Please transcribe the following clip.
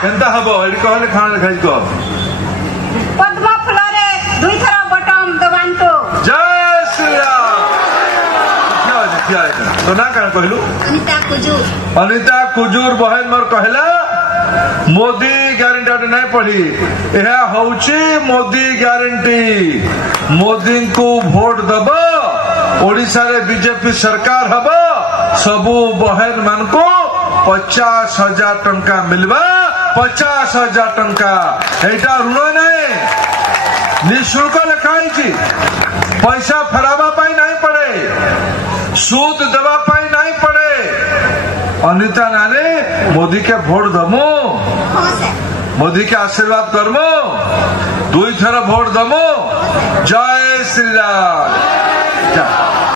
केनता हबो एडी कहले खाना लिखाई कह पद्म फूल रे दुई थरा बटम दबांतो जय श्री राम क्या तो ना कण कहलु अनिता कुजूर बहन मोर कहला मोदी ग्यारंटी नहीं पढ़ी यह हूची मोदी ग्यारंटी मोदी को भोट दब ओडिशा रे बीजेपी सरकार हब सबू बहन मान को 50,000 टंका मिलवा 50,000 टंका एटा ऋण नहीं निःशुल्क लिखाई पैसा फेरावा पाई नहीं पड़े सूद देवा पाई नहीं पड़े अनिता नानी मोदी के भोट दमु मोदी के आशीर्वाद करमु 2 थर भोट दमु जय श्री राम।